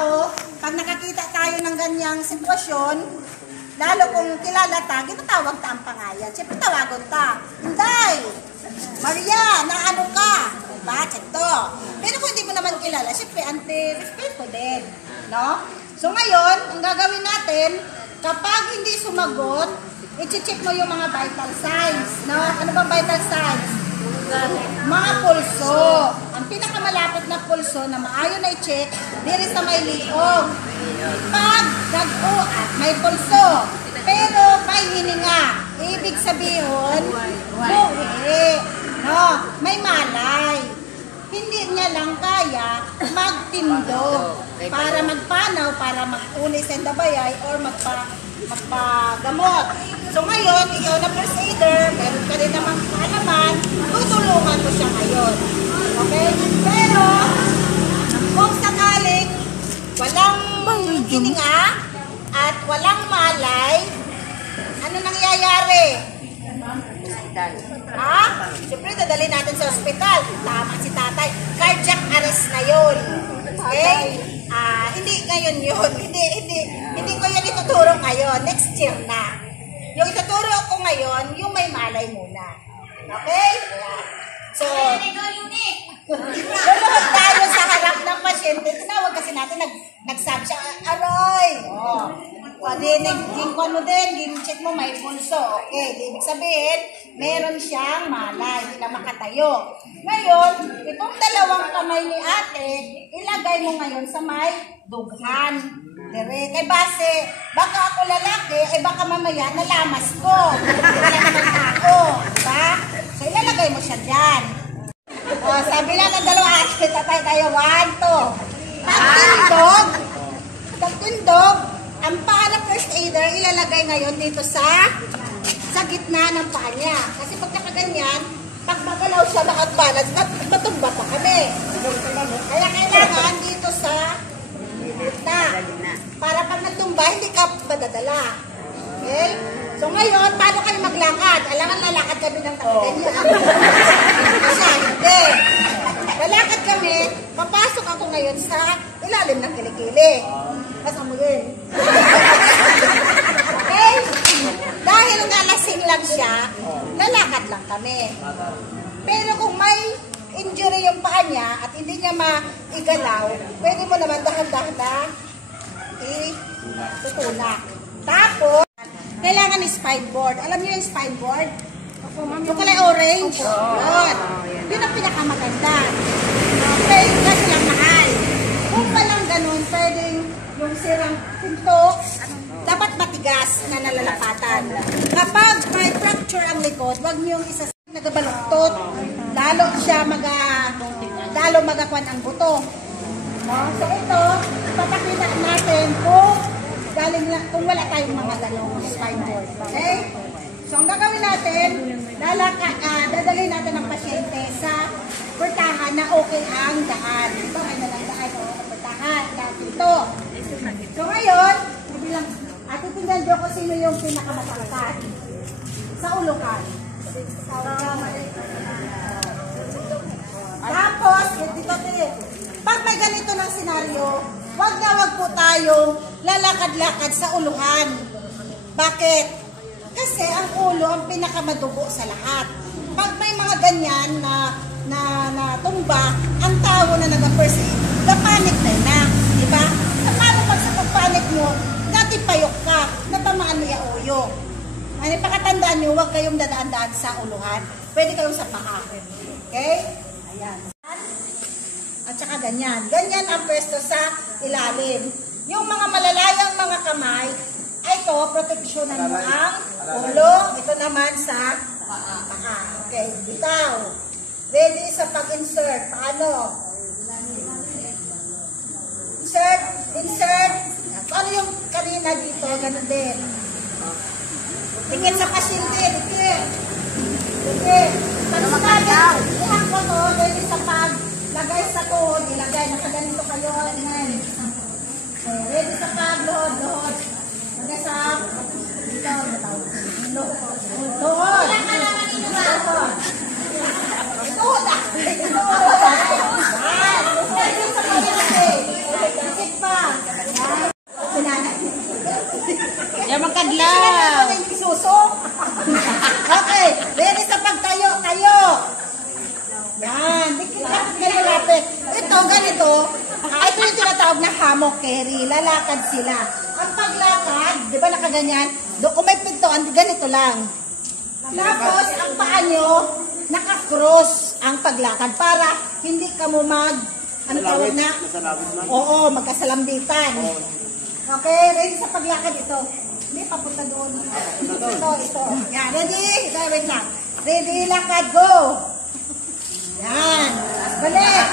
tao, pag nakakita tayo ng ganyang sitwasyon, lalo kung kilala ta, ginatawag ta ang pangalan. Siyempre tawagon ta. Inday! Maria, naano ka? Bakit to? Pero kung hindi mo naman kilala, siyempre anti-respeto din. No? So ngayon, ang gagawin natin, kapag hindi sumagot, i-check mo yung mga vital signs. No? Ano bang vital signs? Mga pulso. Ang pinakamalapit na pulso na maayo na i-check, diri sa may liog. Pag may pulso, pero may hininga, ibig sabihin, buwi. No? May malay. Hindi niya lang kaya magtindog para magpanaw, para mag-ulis and dabayay, or magpagamot. So ngayon, ikaw na first aider, meron ka rin namang kaalaman, tutulungan mo siya ngayon. Okay? Pero, kung sakaling walang hininga at walang malay, ano nangyayari? Ha? Siyempre, dadali natin sa ospital. Tama si tatay. Cardiac arrest na yun. Okay? Hindi ngayon yun. Hindi ko yan ituturo ngayon. Next year na. Yung ituturo ko ngayon, yung may malay muna. Okay? So, lulunod tayo sa harap ng pasyente. Tinawag kasi natin, nagsabi siya, aroy! Naging ko ano din, check mo may pulso. Okay, ibig sabihin, meron siyang malay, hindi na makatayo. Ngayon, itong dalawang kamay ni ate, ilagay mo ngayon sa may dughan. Direk. Kay base, baka ako lalaki, baka mamaya nalamas ko. Wala naman ako. Diba? So, ilalagay mo siya dyan. Sabi lang ng dalawa ate, tatay tayo, 1, 2. Pagtindog, ang paa ng first aider, ilalagay ngayon dito sa gitna ng paa niya. Kasi pag nakaganyan, pag magalaw siya nakagbalance, matumba pa kami. Kaya kailangan dito sa gitna. Para pag natumba, hindi ka madadala. Okay? So ngayon, paano kayo maglakad? Alangan lalakad kami ng ganyan. Kasi hindi. Lalakad kami, papasok ako ngayon sa ilalim ng kilikili. Kasamuyin. Okay? Dahil nalasing lang siya, lalakad lang kami. Pero kung may injury yung paa niya at hindi niya maigalaw, pwede mo naman dahan-dahan na itutulak. Tapos, kailangan spine board. Alam niyo yung spine board? Yung kulay orange. Yun. Yun ang pinakamaganda. Okay, kasi lang mahal. Kung palang ganun, pwedeng yung sirang pinto, dapat matigas na nalalapatan. Kapag may fracture ang likod, huwag niyong isa nagabaluktot. Lalo siya magakwan ang buto. So ito, papakita natin kung wala tayong mga ganong spine board. Okay? So ang gagawin natin, dadalhin natin ang pasyente sa purtahan na okay ang daan. Ito ay nalang daan o purtahan. Ito. So ngayon, atitingnan nyo kung sino yung pinakamatangkad sa ulukan. Tapos, dito pag may ganito ng senaryo, wag po tayo lalakad-lakad sa uluhan. Bakit? Kasi ang ulo ang pinakamadugo sa lahat. Pag may mga ganyan na tumba, ang tao na nag-first aid, na-panic na. Diba? Paano pag sa pag-panic mo, natipayok ka, natamaan mo yung uyo. Ano, pakatandaan nyo, huwag kayong dadaan-daan sa uluhan. Pwede kayong sa paa. Okay? Ayan. At saka ganyan. Ganyan ang pwesto sa ilalim. Yung mga malalayang mga kamay, ay ito, proteksyonan mo ang ulo. Ito naman sa paa. Okay, bitaw. Ready sa pag-insert. Paano? Insert. Ano yung kanina dito? Ganun din. Tingin sa pasyente. Dikit. Pag sinabi, ihang ko to, ready sa paglagay sa tuhod, ilagay. Nasa ganito kayo. Ready sa pagluhod. Lagay sa tuhod. Ready sa pasyente. Dikit pa. ganito, ito yung tinatawag na hammock carry. Lalakad sila. Ang paglakad, di ba nakaganyan? Kung may pintuan, ganito lang. Tapos, ang paa nyo, naka-cross ang paglakad para hindi ka mo ano tawag na? Oo, magkasalambitan. Okay, ready sa paglakad ito. Hindi, papunta doon. Ito. Yan, ready? Wait lang. Ready, lakad, go! Yan. Balik.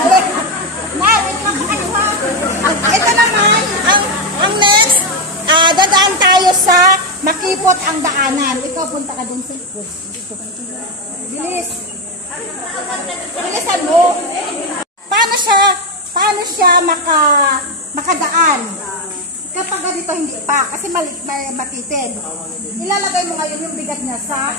Balik. Wait lang pa kaliwa. Ito naman, ang next, dadaan tayo sa makipot ang daanan. Ikaw, punta ka dun sa likod. Bilis. Bilisan mo. Paano siya makadaan? Kapag ganito hindi pa, kasi matitid. Ilalagay mo ngayon yung bigat niya sa